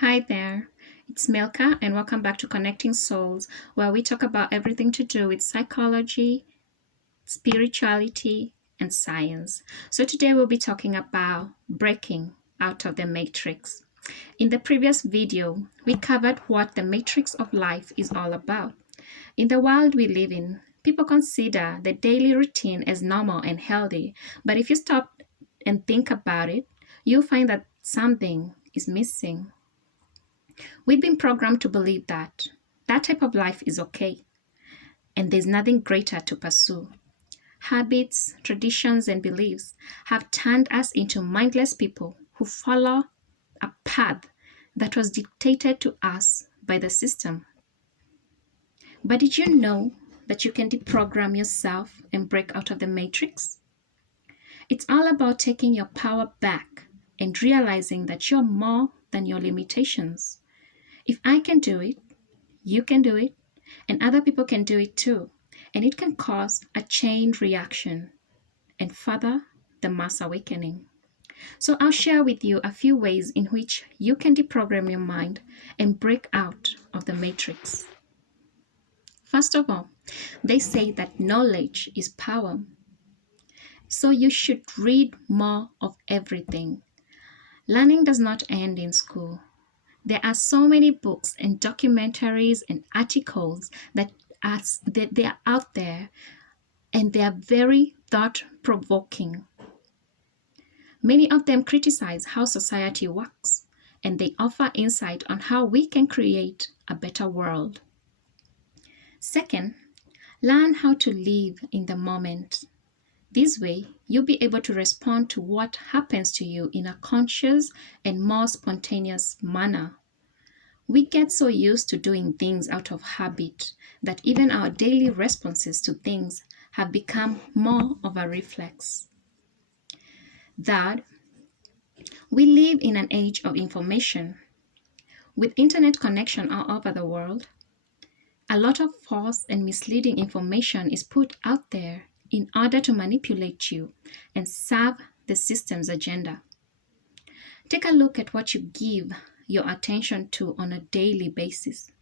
Hi there, it's Milka, and welcome back to Connecting Souls, where we talk about everything to do with psychology, spirituality, and science. So, today we'll be talking about breaking out of the matrix. In the previous video, we covered what the matrix of life is all about. In the world we live in, people consider the daily routine as normal and healthy, but if you stop and think about it, you'll find that something is missing. We've been programmed to believe that that type of life is okay and there's nothing greater to pursue. Habits, traditions, and beliefs have turned us into mindless people who follow a path that was dictated to us by the system. But did you know that you can deprogram yourself and break out of the matrix? It's all about taking your power back and realizing that you're more than your limitations. If I can do it, you can do it, and other people can do it too. And it can cause a chain reaction and further the mass awakening. So I'll share with you a few ways in which you can deprogram your mind and break out of the matrix. First of all, they say that knowledge is power. So you should read more of everything. Learning does not end in school. There are so many books and documentaries and articles that they are out there, and they are very thought-provoking. Many of them criticize how society works, and they offer insight on how we can create a better world. Second, learn how to live in the moment. This way, you'll be able to respond to what happens to you in a conscious and more spontaneous manner. We get so used to doing things out of habit that even our daily responses to things have become more of a reflex. Third, we live in an age of information. With internet connection all over the world, a lot of false and misleading information is put out there in order to manipulate you and serve the system's agenda. Take a look at what you give your attention to on a daily basis.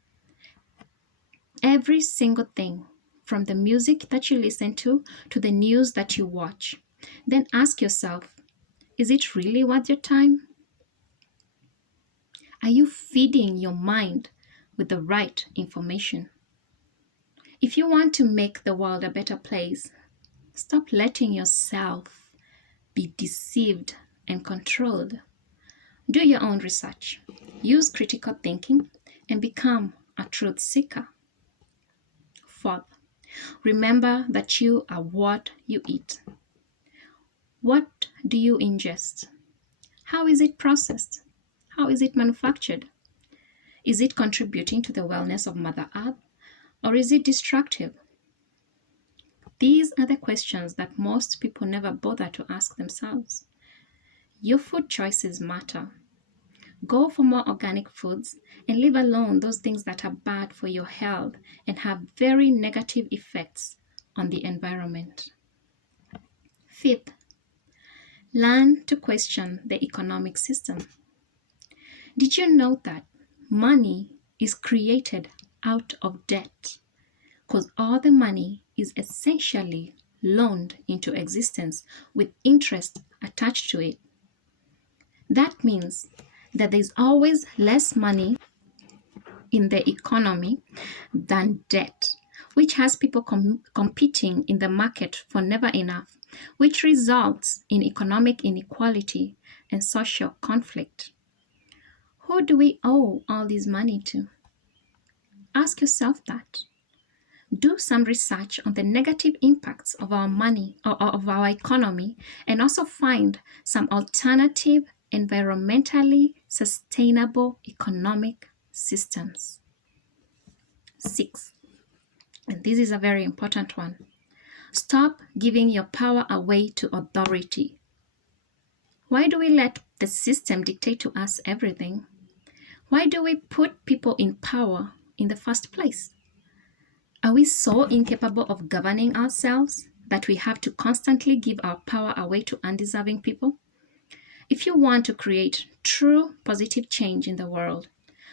Every single thing, from the music that you listen to the news that you watch. Then ask yourself, is it really worth your time? Are you feeding your mind with the right information? If you want to make the world a better place, stop letting yourself be deceived and controlled. Do your own research, use critical thinking, and become a truth seeker. Fourth, remember that you are what you eat. What do you ingest? How is it processed? How is it manufactured? Is it contributing to the wellness of Mother Earth, or is it destructive? These are the questions that most people never bother to ask themselves. Your food choices matter. Go for more organic foods and leave alone those things that are bad for your health and have very negative effects on the environment. Fifth, learn to question the economic system. Did you know that money is created out of debt? Because all the money is essentially loaned into existence with interest attached to it. That means that there's always less money in the economy than debt, which has people competing in the market for never enough, which results in economic inequality and social conflict. Who do we owe all this money to? Ask yourself that. Do some research on the negative impacts of our money or of our economy, and also find some alternative environmentally sustainable economic systems. 6. And this is a very important one. Stop giving your power away to authority. Why do we let the system dictate to us everything? Why do we put people in power in the first place? Are we so incapable of governing ourselves that we have to constantly give our power away to undeserving people? If you want to create true positive change in the world,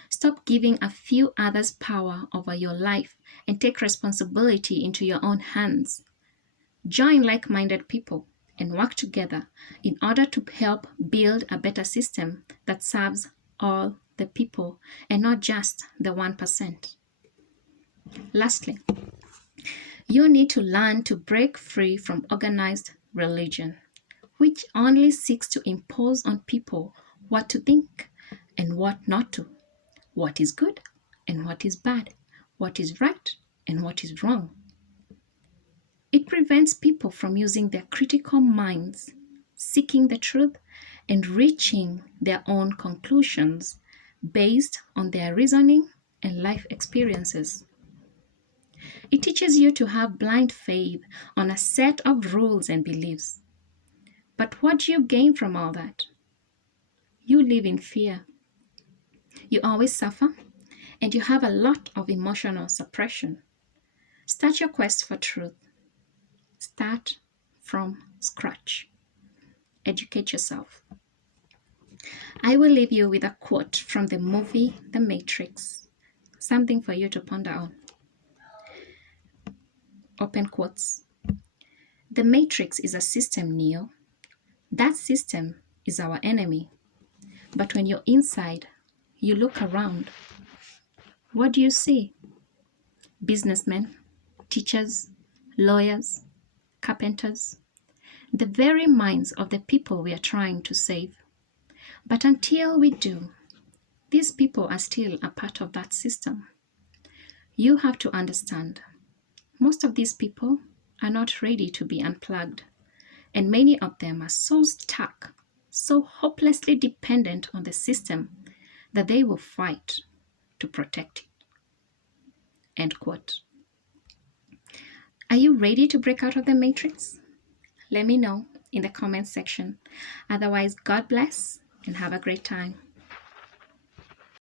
stop giving a few others power over your life and take responsibility into your own hands. Join like minded people and work together in order to help build a better system that serves all the people and not just the 1%. Lastly, you need to learn to break free from organized religion, which only seeks to impose on people what to think and what not to, what is good and what is bad, what is right and what is wrong. It prevents people from using their critical minds, seeking the truth, and reaching their own conclusions based on their reasoning and life experiences. It teaches you to have blind faith on a set of rules and beliefs. But what do you gain from all that? You live in fear. You always suffer, and you have a lot of emotional suppression. Start your quest for truth. Start from scratch. Educate yourself. I will leave you with a quote from the movie The Matrix, something for you to ponder on. Open quotes. The Matrix is a system, Neo. That system is our enemy. But when you're inside, you look around. What do you see? Businessmen, teachers, lawyers, carpenters, the very minds of the people we are trying to save. But until we do, these people are still a part of that system. You have to understand, most of these people are not ready to be unplugged, and many of them are so stuck, so hopelessly dependent on the system that they will fight to protect it. End quote. Are you ready to break out of the matrix? Let me know in the comments section. Otherwise, God bless and have a great time.